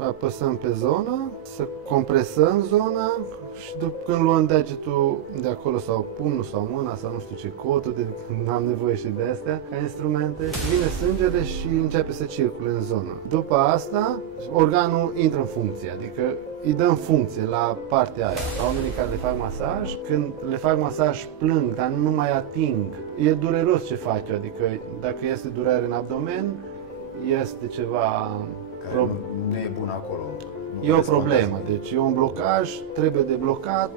Apăsăm pe zonă, să compresăm zona și când luăm degetul de acolo sau pumnul sau mâna sau nu știu ce cotul, n-am nevoie și de astea ca instrumente, vine sângele și începe să circule în zonă. După asta, organul intră în funcție, adică îi dăm funcție la partea aia. Oamenii care le fac masaj, când le fac masaj plâng, dar nu mai ating. E dureros ce fac eu, adică dacă este durere în abdomen, este ceva... Nu e bun acolo. E o problemă, deci e un blocaj, trebuie deblocat,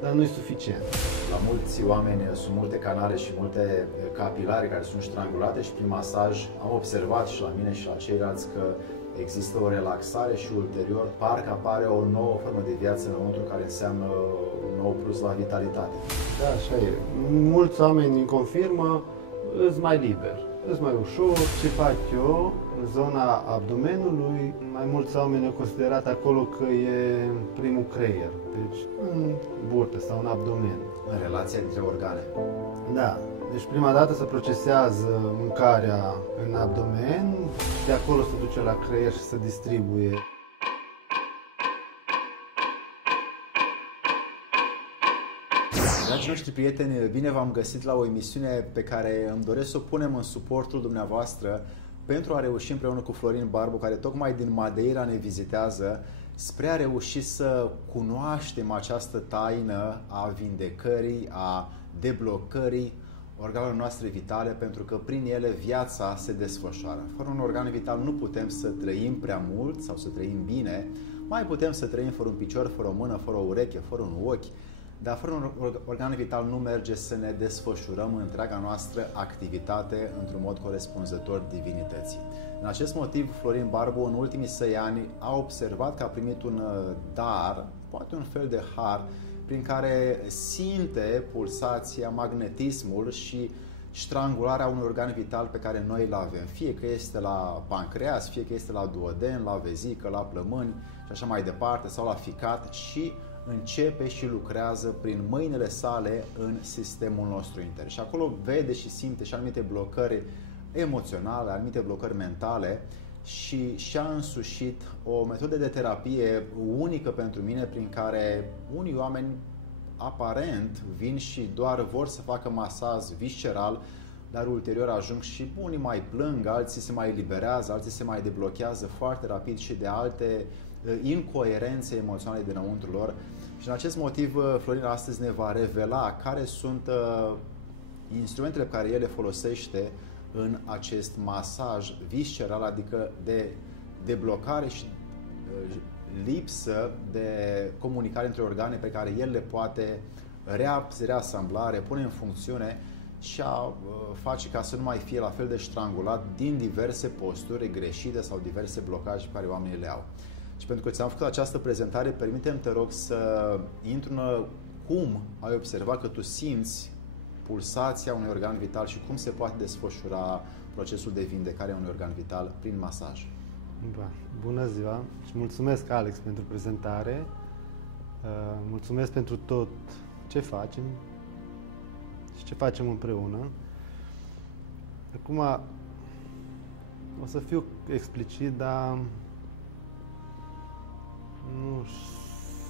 dar nu e suficient. La mulți oameni sunt multe canale și multe capilare care sunt strangulate și prin masaj am observat și la mine și la ceilalți că există o relaxare și ulterior parcă apare o nouă formă de viață înăuntru care înseamnă un nou plus la vitalitate. Da, așa e. Mulți oameni îmi confirmă, îs mai liber, îs mai ușor. Ce fac eu în zona abdomenului, mai mulți oameni au considerat acolo că e primul creier, deci în burtă sau în abdomen. În relația dintre organe. Da. Deci prima dată se procesează mâncarea în abdomen, de acolo se duce la creier și se distribuie. Dragii noștri prieteni, bine v-am găsit la o emisiune pe care îmi doresc să o punem în suportul dumneavoastră pentru a reuși împreună cu Florin Barbu, care tocmai din Madeira ne vizitează, spre a reuși să cunoaștem această taină a vindecării, a deblocării organelor noastre vitale, pentru că prin ele viața se desfășoară. Fără un organ vital nu putem să trăim prea mult sau să trăim bine, mai putem să trăim fără un picior, fără o mână, fără o ureche, fără un ochi, dar fără un organ vital nu merge să ne desfășurăm întreaga noastră activitate într-un mod corespunzător divinității. În acest motiv, Florin Barbu, în ultimii săi ani, a observat că a primit un dar, poate un fel de har, prin care simte pulsația, magnetismul și strangularea unui organ vital pe care noi îl avem. Fie că este la pancreas, fie că este la duoden, la vezică, la plămâni și așa mai departe, sau la ficat, și începe și lucrează prin mâinile sale în sistemul nostru intern. Și acolo vede și simte și anumite blocări emoționale, anumite blocări mentale și și-a însușit o metodă de terapie unică pentru mine, prin care unii oameni aparent vin și doar vor să facă masaj visceral, dar ulterior ajung și unii mai plâng, alții se mai eliberează, alții se mai deblochează foarte rapid și de alte incoerențe emoționale dinăuntru lor. Și în acest motiv Florin astăzi ne va revela care sunt instrumentele pe care el le folosește în acest masaj visceral, adică de deblocare și lipsă de comunicare între organe pe care el le poate reasambla, repune în funcțiune și a face ca să nu mai fie la fel de strangulat din diverse posturi greșite sau diverse blocaje pe care oamenii le au. Și pentru că ți-am făcut această prezentare, permite-mi, te rog, să intru în cum ai observat că tu simți pulsația unui organ vital și cum se poate desfășura procesul de vindecare a unui organ vital prin masaj. Bună ziua și mulțumesc, Alex, pentru prezentare. Mulțumesc pentru tot ce facem și ce facem împreună. Acum o să fiu explicit, dar nu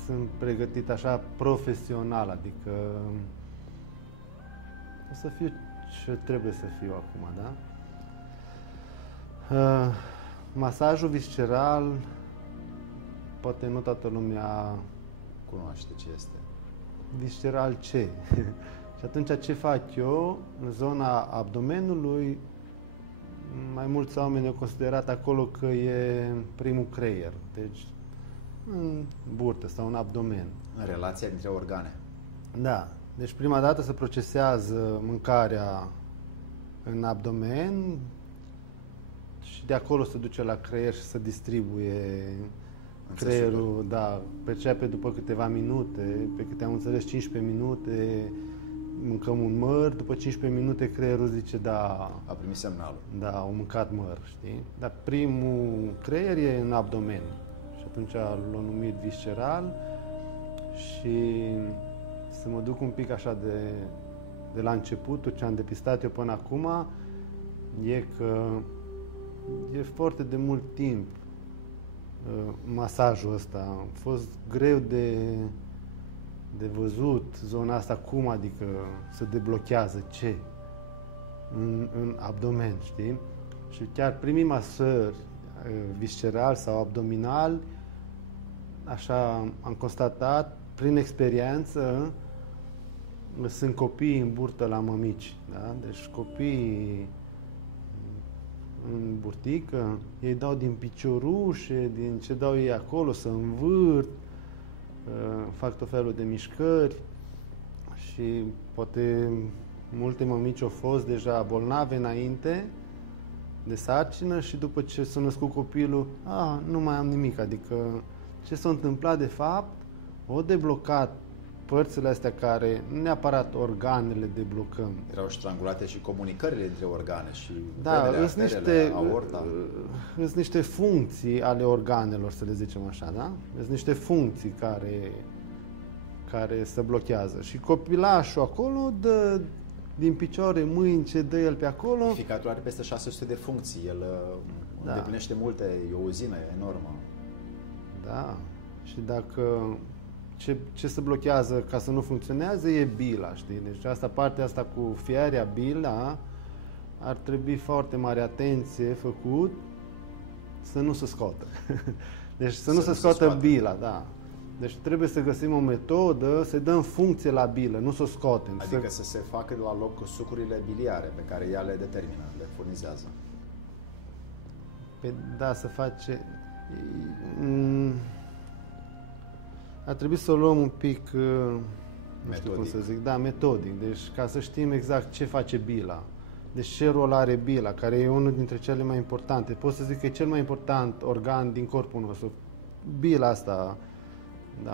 sunt pregătit așa profesional, adică o să fiu ce trebuie să fiu acum, da? Masajul visceral, poate nu toată lumea cunoaște ce este. Visceral ce? Și atunci ce fac eu? În zona abdomenului, mai mulți oameni au considerat acolo că e primul creier, deci în burtă sau în abdomen. În relația dintre organe. Da. Deci prima dată se procesează mâncarea în abdomen și de acolo se duce la creier și se distribuie creierul, da, percepe după câteva minute, pe câte am înțeles 15 minute, mâncăm un măr, după 15 minute creierul zice da, a primit semnalul. Da, au mâncat măr, știi? Dar primul creier e în abdomen și atunci l-au numit visceral. Și să mă duc un pic așa de la începutul, ce am depistat eu până acum, e că e foarte de mult timp masajul ăsta. A fost greu de văzut zona asta, cum adică se deblochează ce în abdomen, știi? Și chiar primii masări visceral sau abdominal, așa am constatat prin experiență, sunt copii în burtă la mămici, da? Deci copiii în burtică, ei dau din piciorușe, din ce dau ei acolo, să învârt, fac tot felul de mișcări și poate multe mămici au fost deja bolnave înainte de sarcină și după ce s-a născut copilul, nu mai am nimic, adică ce s-a întâmplat de fapt, o deblocat părțile astea care, nu neapărat organele deblocăm. Erau strangulate și comunicările între organe și venele, arterele, aorta. Sunt niște funcții ale organelor, să le zicem așa, da? Sunt niște funcții care se blochează. Și copilașul acolo dă din picioare, mâini, ce dă el pe acolo. Ficatul are peste 600 de funcții. El îndeplinește multe, e o uzină enormă. Da. Și dacă ce se blochează ca să nu funcționează e bila, știi? Deci partea asta cu fiarea, bila, ar trebui foarte mare atenție făcut să nu se scoată. Deci să nu se scoată bila, da. Deci trebuie să găsim o metodă să dăm funcție la bilă, nu să o scoatem. Adică să se facă la loc sucurile biliare pe care ea le determină, le furnizează. Da, să face... Ar trebui să o luăm un pic, nu știu cum să zic, metodic. Deci ca să știm exact ce face bila. Deci ce rol are bila, care e unul dintre cele mai importante. Pot să zic că e cel mai important organ din corpul nostru. Bila asta,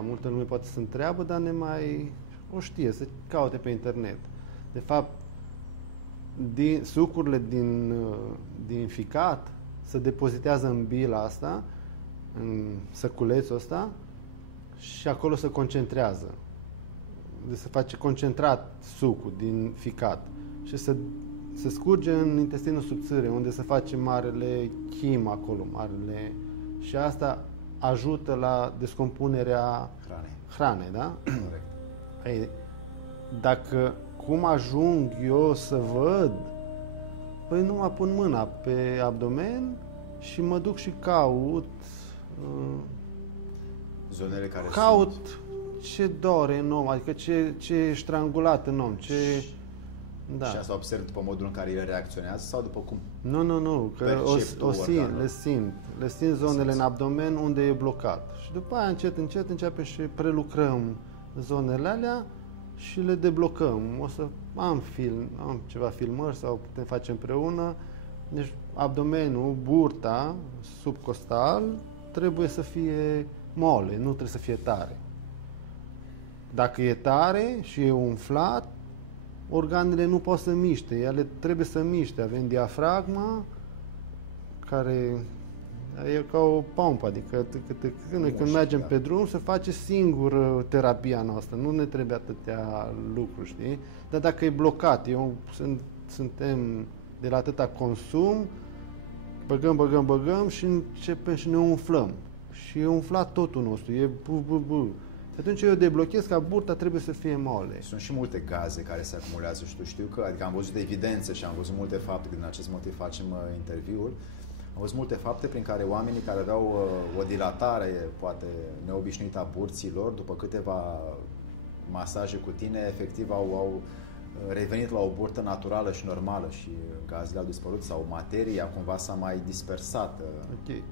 multă lume poate să întreabă, dar mai o știe, să caute pe internet. De fapt, sucurile din ficat se depozitează în bila asta, în săculețul ăsta, și acolo se concentrează. Deci se face concentrat sucul din ficat și se scurge în intestinul subțire, unde se face marele chim acolo, marele... Și asta ajută la descompunerea hranei, da? Corect. Dacă cum ajung eu să văd, păi nu mă pun mâna pe abdomen și mă duc și caut zonele care ce doare în om, adică ce e strangulat în om, ce... Da. Și asta observ după modul în care el reacționează sau după cum? Nu, că le simt zonele în abdomen unde e blocat. Și după aia încet începem și prelucrăm zonele alea și le deblocăm. O să am ceva filmări sau putem face împreună. Deci abdomenul, burta, subcostal, trebuie să fie mole, nu trebuie să fie tare. Dacă e tare și e umflat, organele nu pot să miște, ele trebuie să miște. Avem diafragma, care e ca o pompă, adică când mergem pe drum, se face singur terapia noastră, nu ne trebuie atâtea lucruri, știi? Dar dacă e blocat, suntem de la atâta consum, băgăm și începem și ne umflăm. Și e umflat totul nostru, e atunci eu deblochez că burta trebuie să fie mole. Sunt și multe gaze care se acumulează și știu că, adică am văzut evidențe și am văzut multe fapte, din acest motiv facem interviul, am văzut multe fapte prin care oamenii care aveau o dilatare, poate neobișnuită a burților, după câteva masaje cu tine, efectiv au revenit la o burtă naturală și normală și gazele au dispărut sau materia cumva s-a mai dispersat. Ok.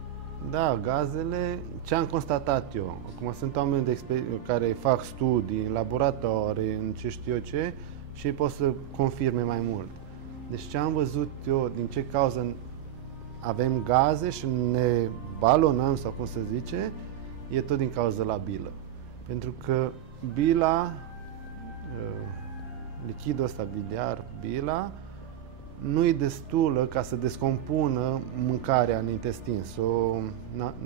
Da, gazele, ce am constatat eu, acum sunt oameni care fac studii în laboratoare, în ce știu eu ce, și ei pot să confirme mai mult. Deci ce am văzut eu, din ce cauză avem gaze și ne balonăm, sau cum se zice, e tot din cauza la bilă. Pentru că bila, lichidul ăsta biliar, bila, nu e destulă ca să descompună mâncarea în intestin, să o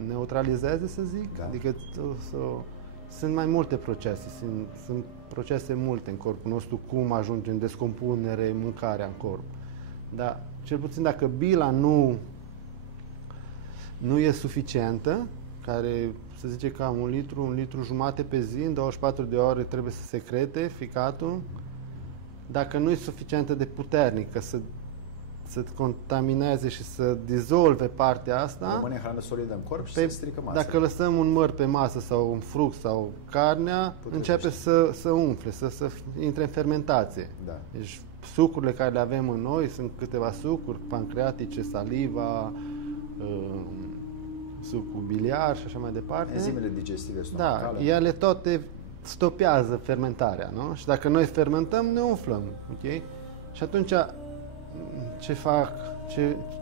neutralizeze, să zic. Da. Adică sunt mai multe procese, sunt procese multe în corpul nostru, cum ajunge în descompunere mâncarea în corp. Dar cel puțin dacă bila nu e suficientă, care se zice că am un litru jumate pe zi, în 24 de ore trebuie să secrete ficatul. Dacă nu e suficientă de puternică să contamineze și să dizolve partea asta, rămâne hrană solidă în corp și se strică masa. Dacă lăsăm un măr pe masă sau un fruct sau carnea, începe să umfle, să intre în fermentație. Da. Deci sucurile care le avem în noi sunt câteva sucuri, pancreatice, saliva, sucul biliar și așa mai departe. Enzimele digestive stomacale. Da, ele toate stopează fermentarea, nu? Și dacă noi fermentăm, ne umflăm, ok? Și atunci ce fac?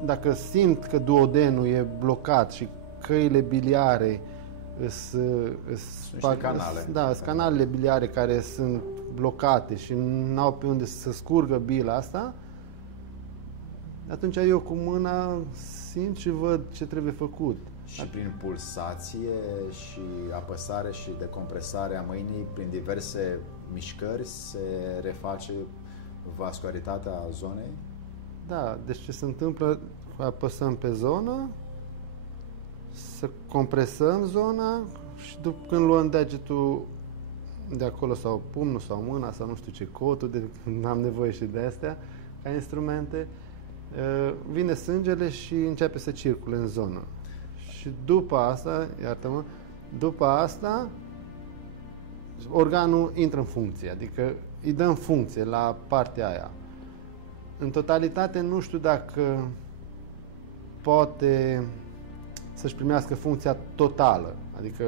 Dacă simt că duodenul e blocat și căile biliare sunt canalele biliare care sunt blocate și nu au pe unde să scurgă bila asta, atunci eu cu mâna simt și văd ce trebuie făcut. Și prin pulsație și apăsare și decompresare a mâinii, prin diverse mișcări, se reface vascularitatea zonei? Da, deci ce se întâmplă, apăsăm pe zonă, să compresăm zona și când luăm degetul de acolo sau pumnul sau mâna sau nu știu ce, cotul, n-am nevoie și de astea ca instrumente, vine sângele și începe să circule în zonă. Și după asta, iartă-mă, după asta organul intră în funcție, adică îi dăm funcție la partea aia. În totalitate nu știu dacă poate să-și primească funcția totală, adică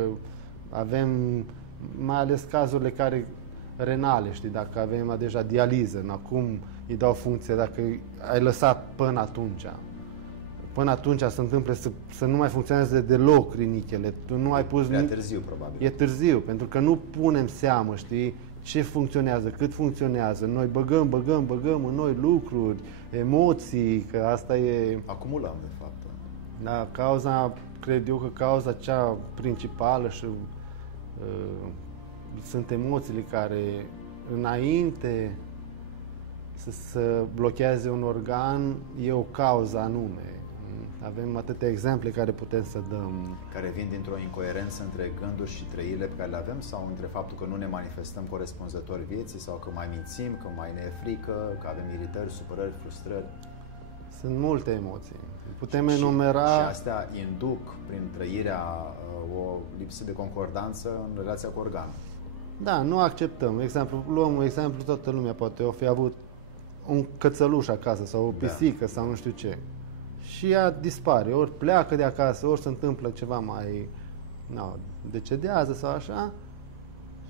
avem mai ales cazurile care renale, știi, dacă avem deja dializă, acum îi dau funcție dacă ai lăsat până atunci. Până atunci se întâmplă să nu mai funcționeze deloc rinichele. Tu nu ai pus prea târziu, probabil. E târziu, pentru că nu punem seamă, știi, ce funcționează, cât funcționează. Noi băgăm în noi lucruri, emoții, că asta e... Acumulăm, de fapt. Da, cred eu că cauza cea principală și sunt emoțiile care înainte să blocheze un organ, e o cauză anume. Avem atâtea exemple care putem să dăm. Care vin dintr-o incoerență între gânduri și trăirile pe care le avem sau între faptul că nu ne manifestăm corespunzător vieții sau că mai mințim, că mai ne e frică, că avem iritări, supărări, frustrări? Sunt multe emoții. Putem enumera... Și astea induc prin trăirea o lipsă de concordanță în relația cu organul. Da, nu acceptăm. Luăm un exemplu, toată lumea poate o fi avut un cățăluș acasă sau o pisică sau nu știu ce. Și ea dispare, ori pleacă de acasă, ori se întâmplă ceva mai... decedează sau așa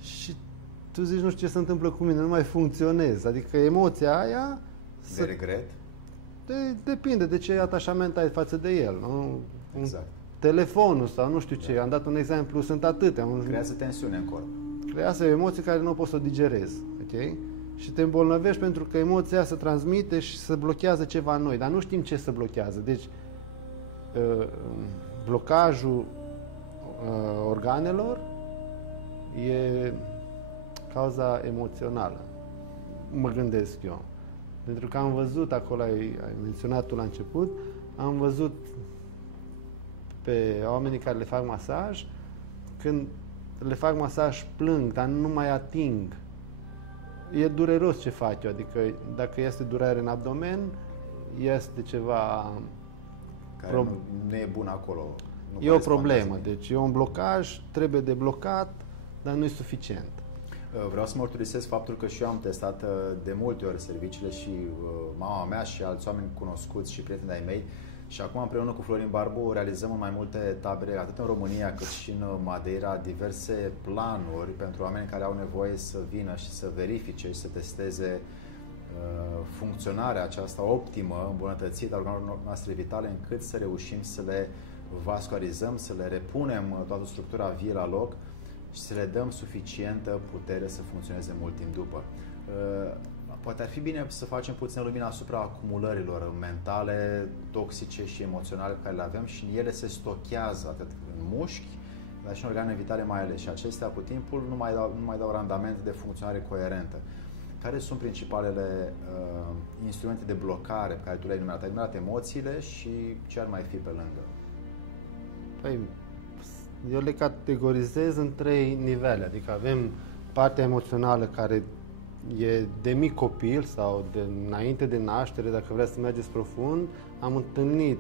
și tu zici, nu știu ce se întâmplă cu mine, nu mai funcționez. Adică emoția aia... De regret? Depinde de ce atașament ai față de el, nu? Exact. Telefonul sau nu știu ce, am dat un exemplu, sunt atâtea. Creează tensiune în corp. Creează o emoție care nu poți să o digerezi, ok? Și te îmbolnăvești pentru că emoția se transmite și se blochează ceva în noi, dar nu știm ce se blochează. Deci, blocajul organelor e cauza emoțională, mă gândesc eu. Pentru că am văzut acolo, ai menționat tu la început, am văzut pe oamenii care le fac masaj, când le fac masaj plâng, dar nu mai ating. E dureros ce fac eu, adică dacă este durere în abdomen, este ceva... Care nu e bun acolo. E o problemă, deci e un blocaj, trebuie deblocat, dar nu e suficient. Vreau să mărturisesc faptul că și eu am testat de multe ori serviciile și mama mea și alți oameni cunoscuți și prieteni ai mei și acum împreună cu Florin Barbu realizăm în mai multe tabere, atât în România cât și în Madeira, diverse planuri pentru oameni care au nevoie să vină și să verifice și să testeze funcționarea aceasta optimă, îmbunătățită a organelor noastre vitale, încât să reușim să le vascularizăm, să le repunem toată structura vie la loc și să le dăm suficientă putere să funcționeze mult timp după. Poate ar fi bine să facem puțină lumină asupra acumulărilor mentale, toxice și emoționale pe care le avem și ele se stochează atât în mușchi, dar și în organe vitale mai ales. Și acestea cu timpul nu mai dau randament de funcționare coerentă. Care sunt principalele instrumente de blocare pe care tu le-ai enumerat? Ai enumerat emoțiile și ce ar mai fi pe lângă? Păi, eu le categorizez în 3 nivele, adică avem partea emoțională care e de mic copil sau de înainte de naștere, dacă vreți să mergeți profund. Am întâlnit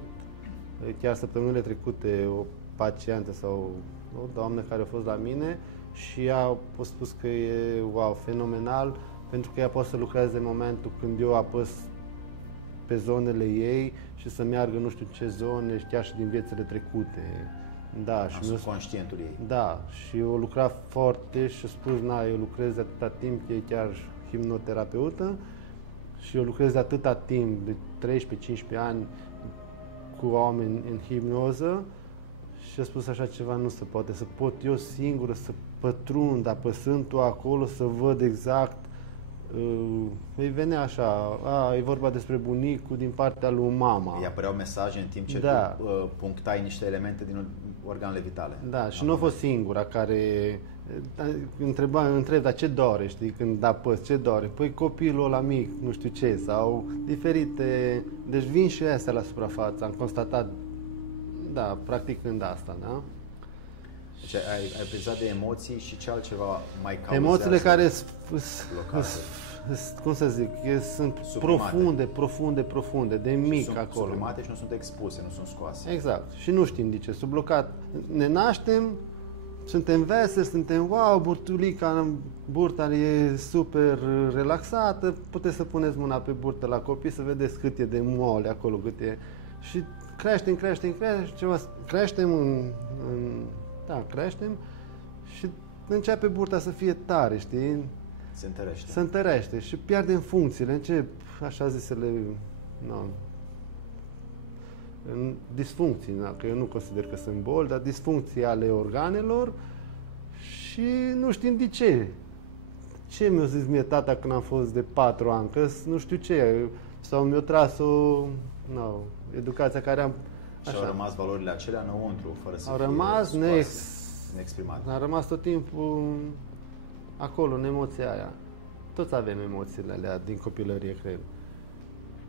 chiar săptămânile trecute o pacientă sau o doamnă care a fost la mine și ea a spus că e wow, fenomenal, pentru că ea poate să lucreze în momentul când eu apăs pe zonele ei și să meargă nu știu ce zone, chiar și din viețile trecute. Da, și subconștientul ei. Da, și eu lucra foarte și a spus, eu lucrez de atâta timp, că e chiar hipnoterapeută și eu lucrez de atâta timp, de 13-15 ani cu oameni în hipnoză și a spus așa ceva nu se poate, să pot eu singură să pătrund, apăsând tu acolo, să văd exact. Îi venea așa, e vorba despre bunicul din partea lui mama. Îi apăreau mesaje în timp ce tu punctai niște elemente din organele vitale. Da, și nu a fost singura care întreb, dar ce doare, știi, când apăs, ce doare? Păi copilul ăla mic, nu știu ce, sau diferite, deci vin și astea la suprafață, am constatat, da, practicând asta, da? Deci ai prizat de emoții și ce altceva mai cauzează? Emoțiile care cum să zic, sunt profunde, de mic sunt acolo. Suprimate și nu sunt expuse, nu sunt scoase. Exact. Și nu știm de ce. Sunt blocat. Ne naștem, suntem veseli, suntem wow, burtulica, burta e super relaxată, puteți să puneți mâna pe burtă la copii să vedeți cât e de moale acolo, cât e. Și creștem și începe burta să fie tare, știi? Se întărește și pierdem funcțiile, încep așa zisele în disfuncții, că eu nu consider că sunt boli, dar disfuncții ale organelor și nu știm de ce. Ce mi-a zis mie tata când am fost de 4 ani? Că nu știu ce, sau mi-a tras educația care am. Și au rămas valorile acelea înăuntru, fără să au fie rămas neexprimate. A rămas tot timpul acolo, în emoția aia. Toți avem emoțiile alea din copilărie, cred.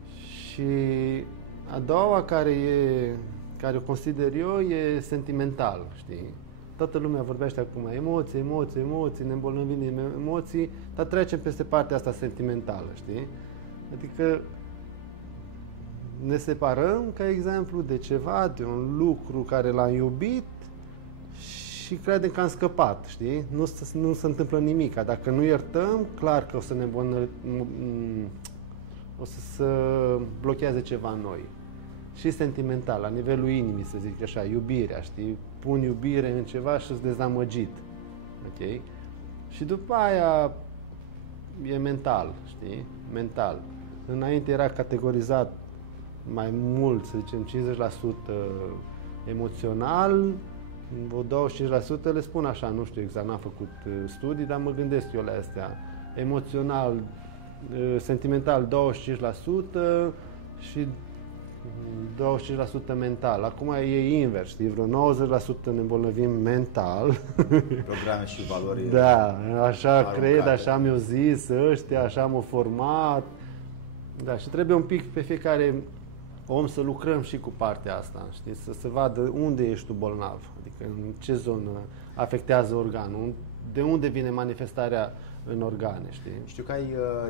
Și a doua care o consider eu e sentimental, știi? Toată lumea vorbește acum emoții, ne îmbolnăvim din emoții, dar trecem peste partea asta sentimentală, știi? Adică ne separăm, ca exemplu, de ceva, de un lucru care l-am iubit și credem că am scăpat, știi? Nu se întâmplă nimic. Dacă nu iertăm, clar că o să o să se blocheze ceva în noi. Și sentimental, la nivelul inimii, să zic așa, iubirea, știi? Pun iubire în ceva și sunt dezamăgit. Ok? Și după aia e mental, știi? Mental. Înainte era categorizat mai mult, să zicem, 50% emoțional, o 25% le spun așa, nu știu exact, n-am făcut studii, dar mă gândesc eu la astea. Emoțional, sentimental 25% și 25% mental. Acum e invers, știi, vreo 90% ne îmbolnăvim mental. Programe și valori. Da, așa aruncate. Cred, așa mi-au zis ăștia, așa m-au format. Da, și trebuie un pic pe fiecare om să lucrăm și cu partea asta, știi? Să se vadă unde ești tu bolnav, adică în ce zonă afectează organul, de unde vine manifestarea în organe, știi? Știu că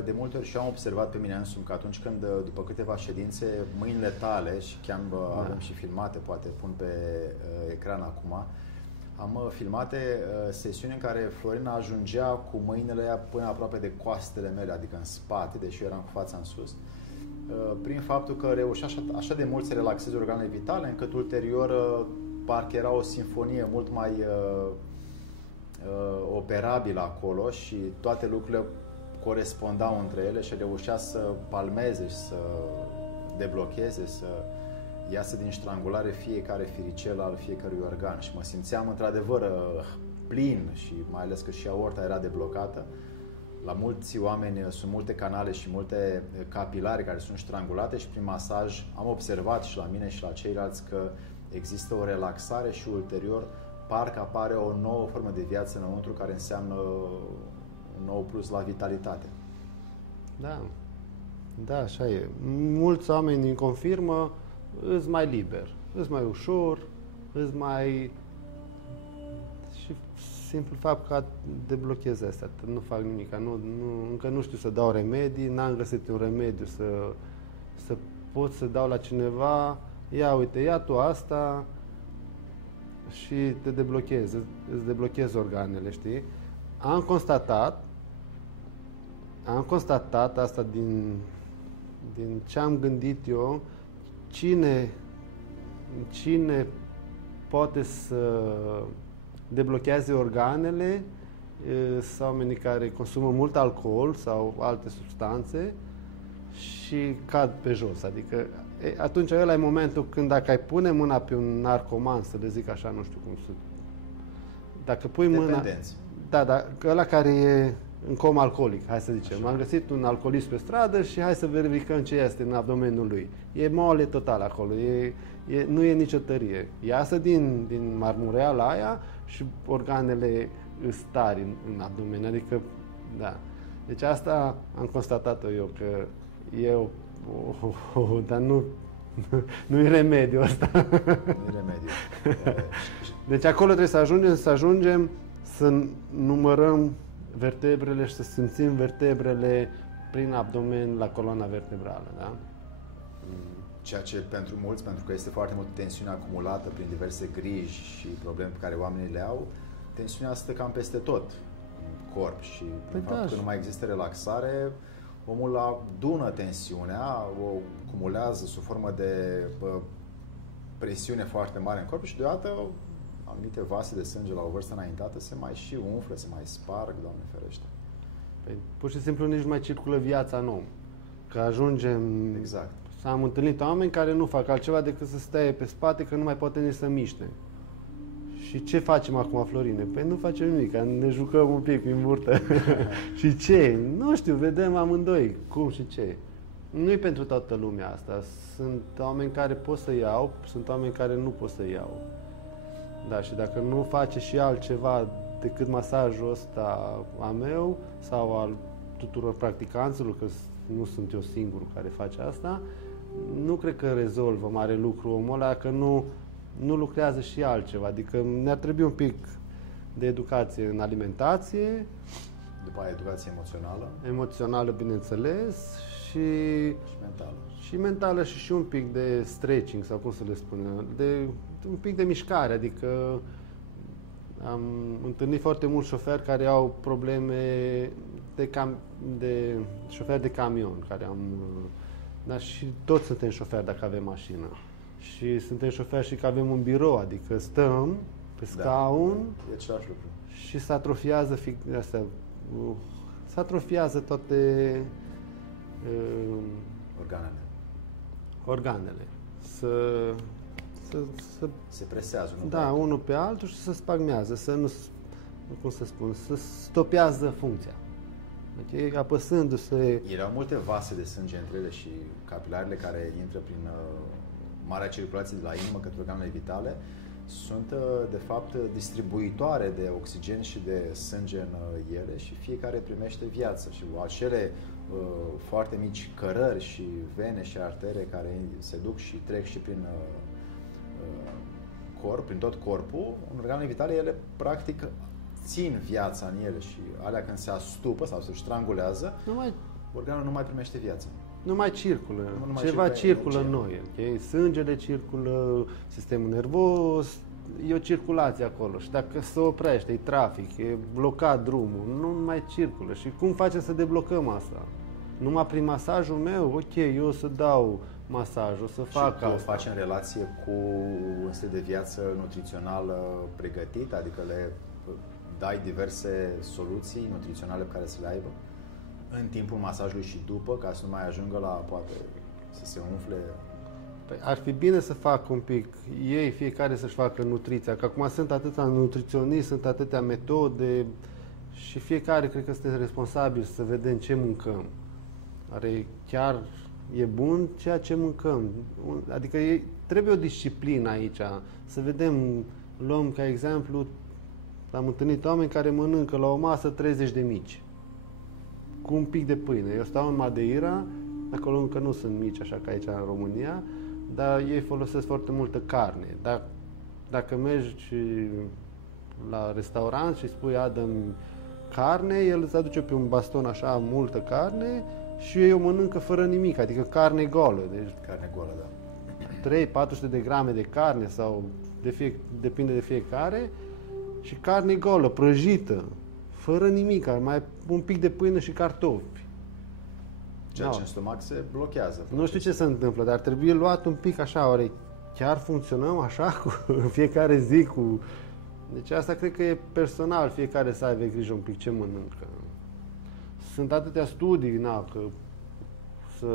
de multe ori și am observat pe mine însumi că atunci când, după câteva ședințe, mâinile tale, și chiar avem și filmate, poate pun pe ecran acum, am filmate sesiuni în care Florina ajungea cu mâinile ea până aproape de coastele mele, adică în spate, deși eu eram cu fața în sus, prin faptul că reușea așa de mult să relaxeze organele vitale, încât ulterior parcă era o sinfonie mult mai operabilă acolo și toate lucrurile corespondau între ele și reușea să palmeze și să deblocheze, să iasă din strangulare fiecare firicel al fiecărui organ și mă simțeam într-adevăr plin și mai ales că și aorta era deblocată. La mulți oameni sunt multe canale și multe capilare care sunt strangulate și prin masaj am observat și la mine și la ceilalți că există o relaxare și ulterior parcă apare o nouă formă de viață înăuntru care înseamnă un nou plus la vitalitate. Da, da, așa e. Mulți oameni îmi confirmă, îs mai liber, îs mai ușor, îs mai și simplu fapt că deblochez asta, nu fac nimic, încă nu știu să dau remedii, n-am găsit un remediu să pot să dau la cineva, uite, ia tu asta și te deblochezi, îți deblochezi organele, știi? Am constatat asta din ce am gândit eu, cine poate să deblocheze organele sau oamenii care consumă mult alcool sau alte substanțe și cad pe jos. Adică atunci ăla e momentul când dacă ai pune mâna pe un narcoman, să le zic așa, nu știu cum să... Dacă pui mâna... Da, ăla care e în coma alcoolic, hai să zicem. Așa. Am găsit un alcoolist pe stradă și hai să verificăm ce este în abdomenul lui. E moale total acolo, nu e nicio tărie. Iasă din marmureala aia și organele îs tari în abdomen. Adică, da. Deci asta am constatat-o eu, că dar nu e remediu ăsta. Nu e remediu. Deci acolo trebuie să ajungem să numărăm vertebrele și să simțim vertebrele prin abdomen la coloana vertebrală, da? Ceea ce pentru mulți, pentru că este foarte multă tensiune acumulată prin diverse griji și probleme pe care oamenii le au, tensiunea stă cam peste tot în corp și prin faptul că nu mai există relaxare, omul adună tensiunea, o acumulează sub formă de presiune foarte mare în corp și deodată anumite vase de sânge la o vârstă înaintată se mai și umflă, se mai sparg, Doamne ferește. Păi, pur și simplu nici nu mai circulă viața în om. Că ajungem... Exact. Am întâlnit oameni care nu fac altceva decât să stea pe spate, că nu mai poate nici să miște. Și ce facem acum, Florine? Păi nu facem nimic, ne jucăm un pic prin burtă. Și ce? Nu știu, vedem amândoi cum și ce. Nu e pentru toată lumea asta. Sunt oameni care pot să iau, sunt oameni care nu pot să iau. Da, și dacă nu face și altceva decât masajul ăsta a meu sau al tuturor practicanților, că nu sunt eu singurul care face asta, nu cred că rezolvă mare lucru omul ăla, că nu lucrează și altceva. Adică ne-ar trebui un pic de educație în alimentație. După aia educație emoțională. Emoțională, bineînțeles, și mentală. Și mentală și un pic de stretching, sau cum să le spunem, un pic de mișcare. Adică am întâlnit foarte mulți șoferi care au probleme de șoferi de camion, dar și toți suntem șoferi dacă avem mașină. Și suntem șoferi și că avem un birou, adică stăm pe scaun, e același lucru. Și se atrofiază toate organele. Se presează unul pe altul. Unul pe altul și se spagmează, să stopează funcția. Deci, apăsându-se... Erau multe vase de sânge între ele și capilarele care intră prin marea circulație de la inimă către organele vitale sunt, de fapt, distribuitoare de oxigen și de sânge în ele și fiecare primește viață. Și acele foarte mici cărări și vene și artere care se duc și trec și prin corp, prin tot corpul, în organele vitale, ele, practic, țin viața în ele și alea când se astupă sau se strangulează, organul nu mai primește viață. Nu mai circulă. Ceva circulă în noi. Okay? Sângele circulă, sistemul nervos, e o circulație acolo. Și dacă se oprește, e trafic, e blocat drumul, nu mai circulă. Și cum facem să deblocăm asta? Numai prin masajul meu? Ok, eu o să dau masaj, o să fac asta. Și o faci în relație cu un stil de viață nutrițională pregătit? Adică le dai diverse soluții nutriționale pe care să le aibă în timpul masajului și după, ca să nu mai ajungă la, poate, să se umfle? Păi ar fi bine să fac un pic, ei fiecare să-și facă nutriția, că acum sunt atâția nutriționiști, sunt atâtea metode și fiecare cred că suntem responsabili să vedem ce mâncăm. Chiar e bun ceea ce mâncăm. Adică trebuie o disciplină aici, să vedem, luăm ca exemplu, am întâlnit oameni care mănâncă la o masă 30 de mici. Cu un pic de pâine. Eu stau în Madeira, acolo încă nu sunt mici, așa ca aici în România, dar ei folosesc foarte multă carne. Dar dacă mergi la restaurant și spui dă-mi carne, el îți aduce pe un baston așa multă carne și eu mănâncă fără nimic, adică carne goală. Deci Carne goală, da. 300-400 de grame de carne sau depinde de fiecare și carne goală, prăjită, fără nimic, mai un pic de pâine și cartofi. Ceea ce în stomac se blochează. Nu știu ce se întâmplă, dar trebuie luat un pic așa, oare chiar funcționăm așa în fiecare zi cu... Deci asta cred că e personal, fiecare să aibă grijă un pic ce mănâncă. Sunt atâtea studii, că să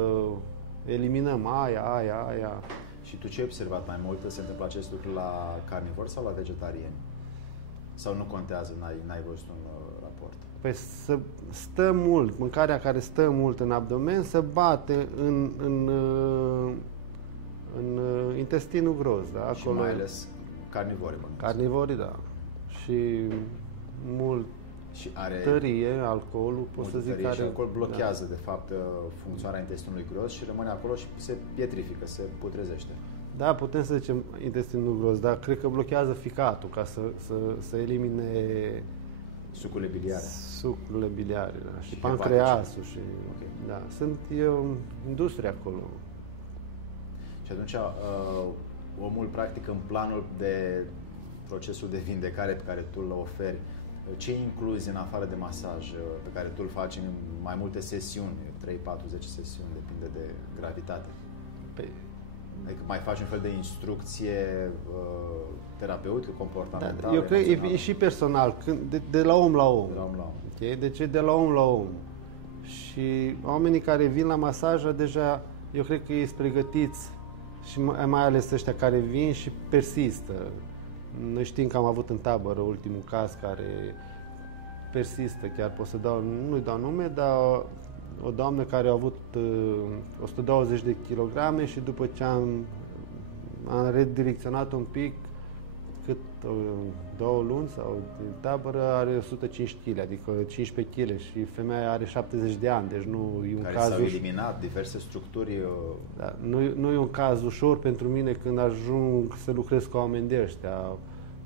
eliminăm aia. Și tu ce ai observat mai mult? Se întâmplă acest lucru la carnivori sau la vegetariani? Sau nu contează, n-ai văzut un raport? Păi să stă mult, mâncarea care stă mult în abdomen se bate în intestinul gros, da? Acolo. Și mai ales carnivorii. Carnivorii, da. Și mult și are tărie, alcoolul, pot să zic, care alcool blochează de fapt funcționarea intestinului gros și rămâne acolo și se pietrifică, se putrezește. Da, putem să zicem intestinul gros, dar cred că blochează ficatul ca să elimine sucurile biliare, da, și pancreasul și da, e o industrie acolo. Și atunci omul practic în planul de procesul de vindecare pe care tu îl oferi, ce incluzi în afară de masaj pe care tu îl faci în mai multe sesiuni, 3, 4, 10 sesiuni, depinde de gravitate? Adică mai faci un fel de instrucție terapeutică, comportamentală? Da, eu cred că e și personal, de la om la om. De la om la om. Okay? Deci e de la om la om. Și oamenii care vin la masaj, deja, eu cred că ei sunt pregătiți și mai ales ăștia care vin și persistă. Noi știm că am avut în tabără ultimul caz care persistă, chiar pot să nu-i dau nume, dar o doamnă care a avut 120 de kilograme și după ce am redirecționat un pic, 2 luni sau din tabără, are 105 kg, adică 15 kg și femeia are 70 de ani, deci nu e un care caz... s-au eliminat diverse structuri... Da, nu e un caz ușor pentru mine când ajung să lucrez cu oameni de ăștia.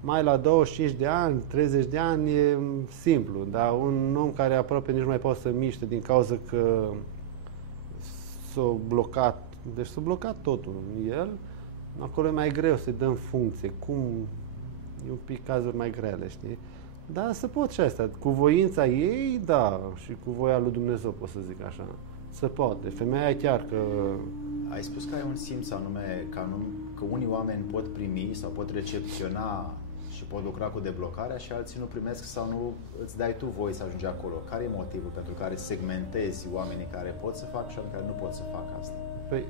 Mai la 25 de ani, 30 de ani e simplu, dar un om care aproape nici nu mai poate să miște din cauza că s-a blocat, deci s-a blocat totul în el, acolo e mai greu să-i dăm funcție, e un pic cazuri mai grele, știi? Dar se pot și astea, cu voința ei, da, și cu voia lui Dumnezeu, pot să zic așa, se poate. Femeia chiar că... Ai spus că ai un simț anume că unii oameni pot primi sau pot recepționa și pot lucra cu deblocarea și alții nu primesc sau nu îți dai tu voie să ajungi acolo. Care e motivul pentru care segmentezi oamenii care pot să facă și oamenii care nu pot să facă asta? Păi,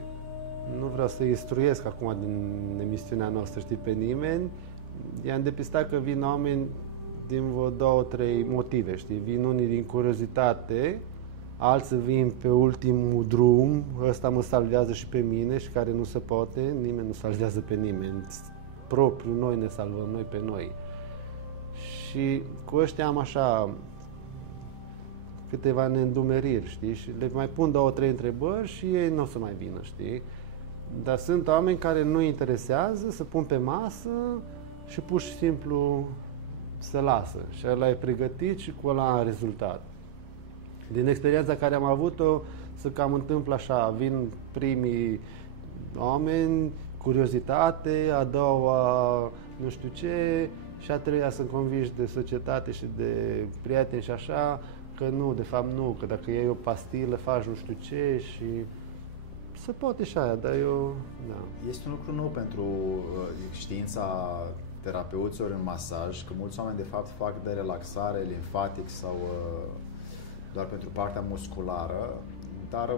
nu vreau să instruiesc acum din emisiunea noastră, știi, pe nimeni. I-am depistat că vin oameni din vreo 2-3 motive, știi? Vin unii din curiozitate, alții vin pe ultimul drum, ăsta mă salvează și pe mine și care nu se poate, nimeni nu salvează pe nimeni. Propriu, noi ne salvăm, noi pe noi. Și cu ăștia am așa câteva neîndumeriri, știi? Și le mai pun 2-3 întrebări și ei nu o să mai vină, știi? Dar sunt oameni care nu interesează, se pun pe masă și pur și simplu se lasă. Și ăla e pregătit și cu ăla am rezultat. Din experiența care am avut-o, se cam întâmplă așa, vin primii oameni, curiozitate, a doua nu știu ce, și a treia sunt convinși de societate și de prieteni și așa, că nu, de fapt nu, că dacă iei o pastilă faci nu știu ce și se poate și aia, dar eu, da. Este un lucru nou pentru știința terapeuților în masaj, că mulți oameni de fapt fac de relaxare, limfatic sau doar pentru partea musculară, dar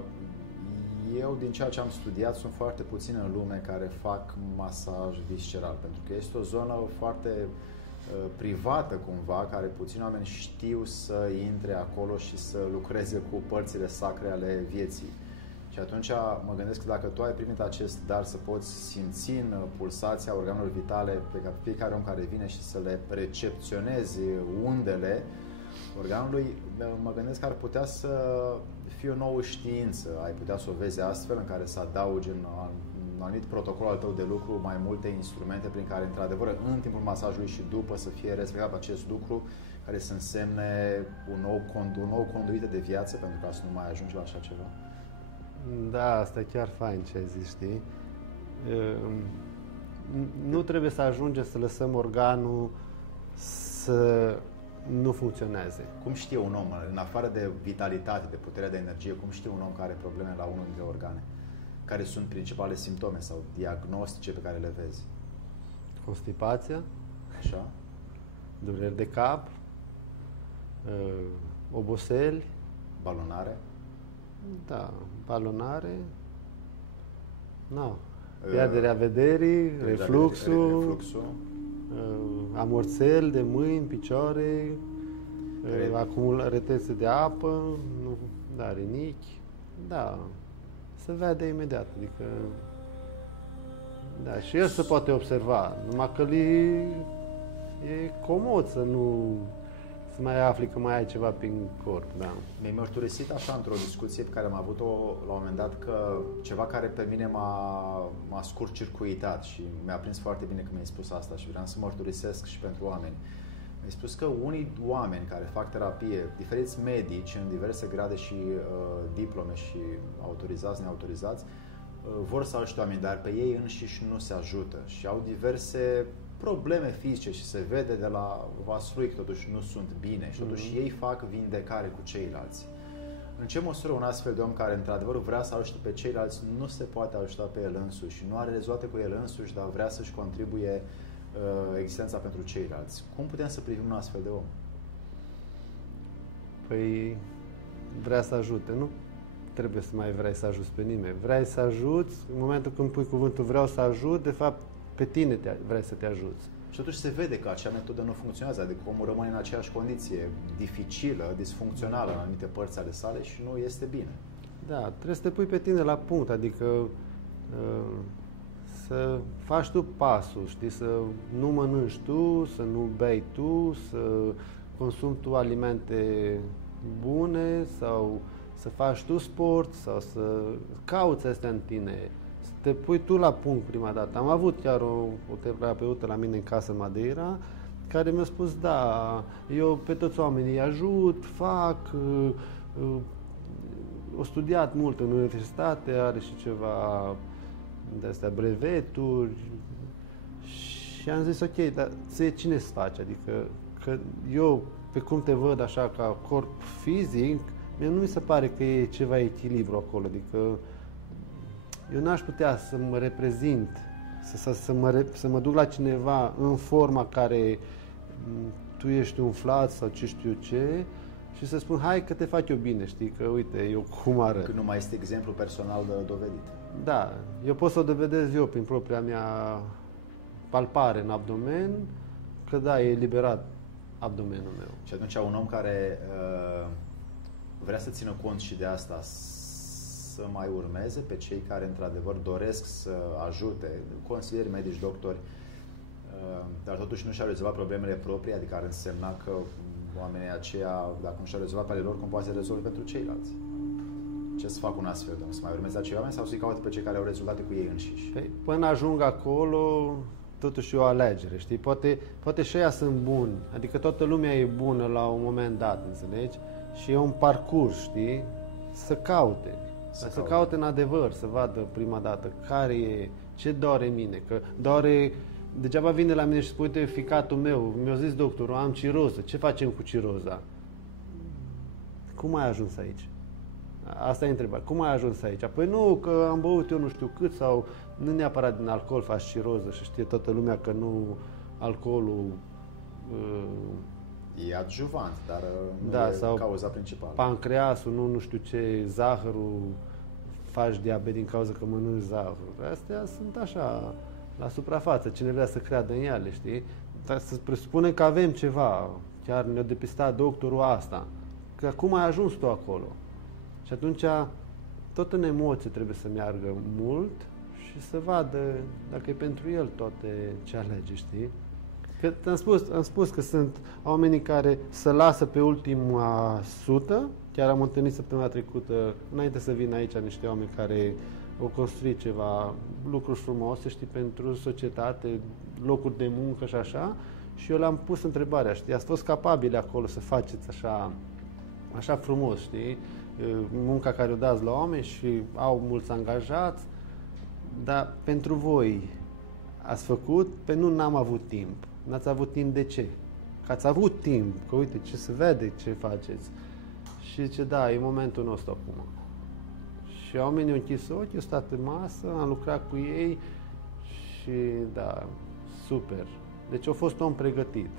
eu, din ceea ce am studiat, sunt foarte puțini în lume care fac masaj visceral, pentru că este o zonă foarte privată cumva, care puțini oameni știu să intre acolo și să lucreze cu părțile sacre ale vieții. Și atunci mă gândesc că dacă tu ai primit acest dar să poți simți în pulsația organelor vitale pe fiecare om care vine și să le recepționezi undele organului, mă gândesc că ar putea să fie o nouă știință. Ai putea să o vezi astfel, în care să adaugi în un anumit protocol al tău de lucru, mai multe instrumente prin care, într-adevăr, în timpul masajului și după să fie respectat acest lucru, care să însemne un nou conduită de viață pentru ca să nu mai ajungi la așa ceva? Da, asta e chiar fain ce ai zis, știi? Nu trebuie să ajungem să lăsăm organul să nu funcționeze. Cum știe un om, în afară de vitalitate, de puterea de energie, cum știe un om care are probleme la unul dintre organe? Care sunt principale simptome sau diagnostice pe care le vezi? Constipația, Așa? dureri de cap, oboseli, Balonare? da, balonare, pierderea vederii, refluxul, amorțeli de mâini, picioare, retenție de apă, rinichi, da, se vede imediat, adică, da, și el se poate observa, numai că e comod să nu să mai afli că mai ai ceva prin corp, da. Mi-ai mărturisit așa într-o discuție pe care am avut-o la un moment dat că ceva care pe mine m-a scurt-circuitat și mi-a prins foarte bine că mi-ai spus asta și vreau să mărturisesc și pentru oameni. Mi-ai spus că unii oameni care fac terapie, diferiți medici în diverse grade și diplome și autorizați, neautorizați, vor să ajute oameni, dar pe ei înșiși nu se ajută și au diverse probleme fizice și se vede de la vaslui că totuși nu sunt bine și totuși ei fac vindecare cu ceilalți. În ce măsură un astfel de om care într-adevăr vrea să ajute pe ceilalți nu se poate ajuta pe el însuși, nu are rezultate cu el însuși, dar vrea să-și contribuie existența pentru ceilalți? Cum putem să privim un astfel de om? Păi vrea să ajute, nu? Trebuie să mai vrei să ajuți pe nimeni. Vrei să ajuți, în momentul când pui cuvântul vreau să ajut, de fapt pe tine vrei să te ajuți. Și totuși se vede că acea metodă nu funcționează, adică omul rămâne în aceeași condiție dificilă, disfuncțională în anumite părți ale sale și nu este bine. Da, trebuie să te pui pe tine la punct, adică să faci tu pasul, știi, să nu mănânci tu, să nu bei tu, să consumi tu alimente bune sau să faci tu sport sau să cauți astea în tine. Să te pui tu la punct prima dată. Am avut chiar o terapeută la mine în casă în Madeira care mi-a spus, da, eu pe toți oamenii îi ajut, fac, o studiat mult în universitate, are și ceva de astea breveturi și am zis, ok, dar ție cine îți face? Adică că eu, pe cum te văd așa ca corp fizic, mie nu mi se pare că e ceva echilibru acolo, adică eu n-aș putea să mă reprezint, să mă duc la cineva în forma care tu ești umflat sau ce știu ce și să spun, hai că te fac eu bine, știi, că uite, eu cum arăt. Că nu mai este exemplu personal dovedit. Da, eu pot să o dovedesc eu prin propria mea palpare în abdomen, că da, e eliberat abdomenul meu. Și atunci un om care vrea să țină cont și de asta, să mai urmeze pe cei care într-adevăr doresc să ajute, consilieri, medici, doctori, dar totuși nu și-au rezolvat problemele proprii, adică ar însemna că oamenii aceia, dacă nu și-au rezolvat pe ale lor, cum poate să rezolve pentru ceilalți? Ce să fac un astfel de om? Să mai urmeze acei oameni sau să-i caute pe cei care au rezultate cu ei înșiși? Păi, până ajung acolo, totuși e o alegere, știi? Poate și ăia sunt buni, adică toată lumea e bună la un moment dat, înțelegi? Și e un parcurs, știi? Să caute. Să caute în adevăr, să vadă prima dată care e, ce doare mine, că doare. Degeaba vine la mine și spune, uite, ficatul meu, mi-a zis doctorul, am ciroză, ce facem cu ciroza? Cum ai ajuns aici? Asta e întrebarea. Cum ai ajuns aici? Păi nu, că am băut eu nu știu cât sau nu neapărat din alcool faci ciroză și știe toată lumea că nu alcoolul... E adjuvant, dar nu da, e sau cauza principală. Pancreasul, nu știu ce, zahărul, faci diabet din cauza că mănânci zahăr. Astea sunt așa, la suprafață, cine vrea să creadă în ele, știi? Dar să presupunem că avem ceva, chiar ne-a depistat doctorul asta. Că cum ai ajuns tu acolo? Și atunci, tot în emoție trebuie să meargă mult și să vadă dacă e pentru el toate ce alege, știi? Că am spus că sunt oamenii care se lasă pe ultima sută. Chiar am întâlnit săptămâna trecută, înainte să vin aici, niște oameni care o construi ceva, lucruri frumoase, știi, pentru societate, locuri de muncă și așa. Și eu le-am pus întrebarea, știi, ați fost capabili acolo să faceți așa frumos, știi, munca care o dați la oameni și au mulți angajați, dar pentru voi ați făcut, pe nu n-am avut timp. N-ați avut timp de ce? Că ați avut timp, că uite ce se vede ce faceți. Și zice, da, e momentul nostru acum. Și oamenii au închis ochii, au stat pe masă, am lucrat cu ei și da, super. Deci a fost om pregătit.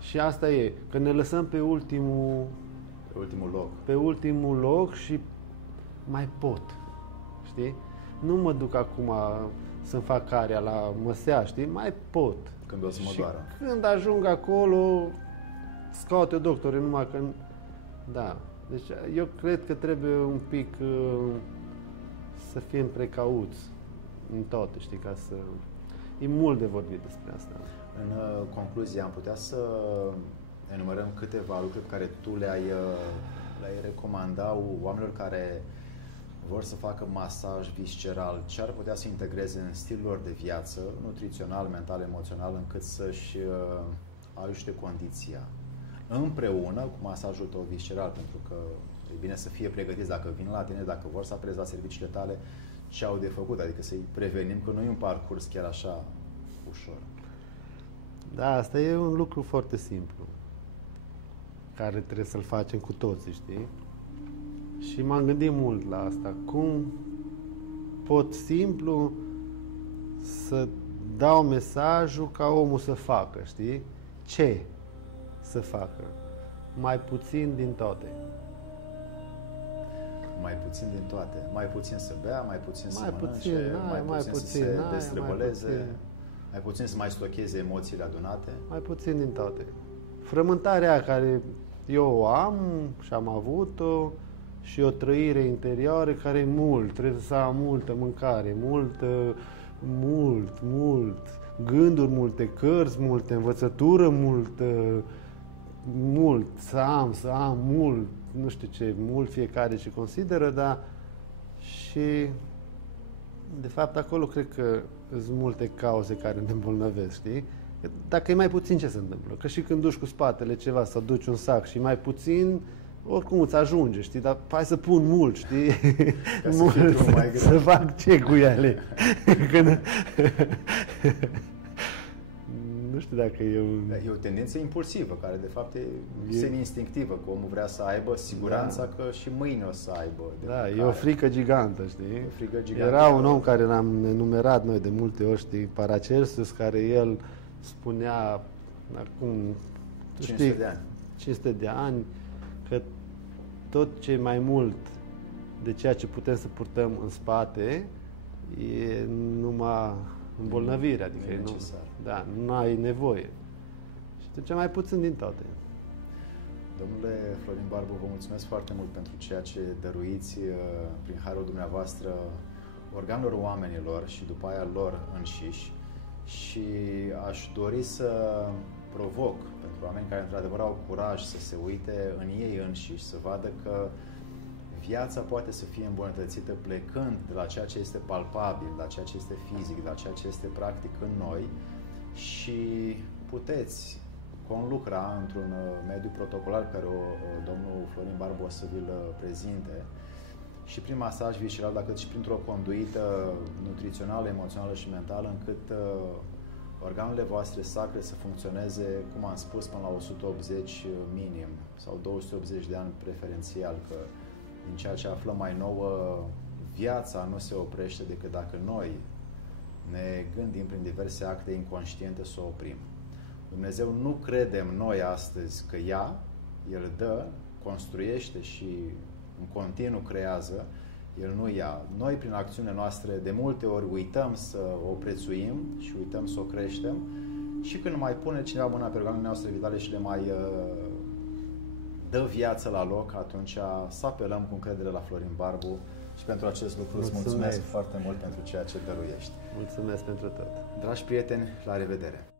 Și asta e, că ne lăsăm pe ultimul loc. Pe ultimul loc și mai pot, știi? Nu mă duc acum să-mi fac carea la măsea, știi? Mai pot. Când o să mă doară. Când ajung acolo, scaut eu doctorii, numai că... Da. Deci eu cred că trebuie un pic să fim precauți în toate, știi, ca să... E mult de vorbit despre asta. În concluzie, am putea să enumerăm câteva lucruri pe care tu le-ai recomanda oamenilor care vor să facă masaj visceral, ce ar putea să integreze în stilul lor de viață, nutrițional, mental, emoțional, încât să-și ajute condiția împreună cu masajul tău visceral, pentru că e bine să fie pregătiți dacă vin la tine, dacă vor să apelezi la serviciile tale, ce au de făcut, adică să-i prevenim că nu e un parcurs chiar așa ușor. Da, asta e un lucru foarte simplu, care trebuie să-l facem cu toții, știi? Și m-am gândit mult la asta. Cum pot simplu să dau mesajul ca omul să facă, știi? Ce să facă? Mai puțin din toate. Mai puțin din toate. Mai puțin să bea, mai puțin să mănânce, mai puțin să se destrăbăleze, mai puțin să mai stocheze emoțiile adunate. Mai puțin din toate. Frământarea care eu o am și am avut-o și o trăire interioară care e mult, trebuie să am multă mâncare, mult, gânduri multe, cărți multe, învățătură mult, să am mult, nu știu ce, mult fiecare ce consideră, dar și de fapt acolo cred că sunt multe cauze care ne îmbolnăvesc, știi? Dacă e mai puțin, ce se întâmplă? Că și când duci cu spatele ceva sau duci un sac și mai puțin, oricum îți ajunge, știi? Dar hai să pun mult, știi? Mult, să fac ce cu ele. Când... Nu știu dacă e un... E o tendință impulsivă, care de fapt e semi-instinctivă, că omul vrea să aibă siguranța că și mâine o să aibă. Da, e o frică gigantă, știi? E o frică gigantă. Era un om care l-am enumerat noi de multe ori, știi, Paracelsus, care el spunea acum 500 de ani că tot ce mai mult de ceea ce putem să purtăm în spate e numai îmbolnăvire, adică e necesar. Nu ai nevoie. Și de ce mai puțin din toate. Domnule Florin Barbu, vă mulțumesc foarte mult pentru ceea ce dăruiți prin harul dumneavoastră organelor oamenilor și după aia lor înșiși. Și aș dori să provoc pentru oameni care într-adevăr au curaj să se uite în ei înșiși, să vadă că viața poate să fie îmbunătățită plecând de la ceea ce este palpabil, de la ceea ce este fizic, de la ceea ce este practic în noi și puteți conlucra într-un mediu protocolar pe care domnul Florin Barbu o să vi-l prezinte și prin masaj visceral, dar cât și printr-o conduită nutrițională, emoțională și mentală, încât organele voastre sacre să funcționeze, cum am spus, până la 180 minim sau 280 de ani preferențial, că din ceea ce aflăm mai nouă, viața nu se oprește decât dacă noi ne gândim prin diverse acte inconștiente să o oprim. Dumnezeu nu credem noi astăzi că El dă, construiește și în continuu creează, El nu ia. Noi, prin acțiunile noastre, de multe ori uităm să o prețuim și uităm să o creștem și când mai pune cineva mâna pe organele noastre vitale și le mai dă viață la loc, atunci să apelăm cu încredere la Florin Barbu și pentru acest lucru îți mulțumesc foarte mult pentru ceea ce dăruiești. Mulțumesc pentru tot. Dragi prieteni, la revedere!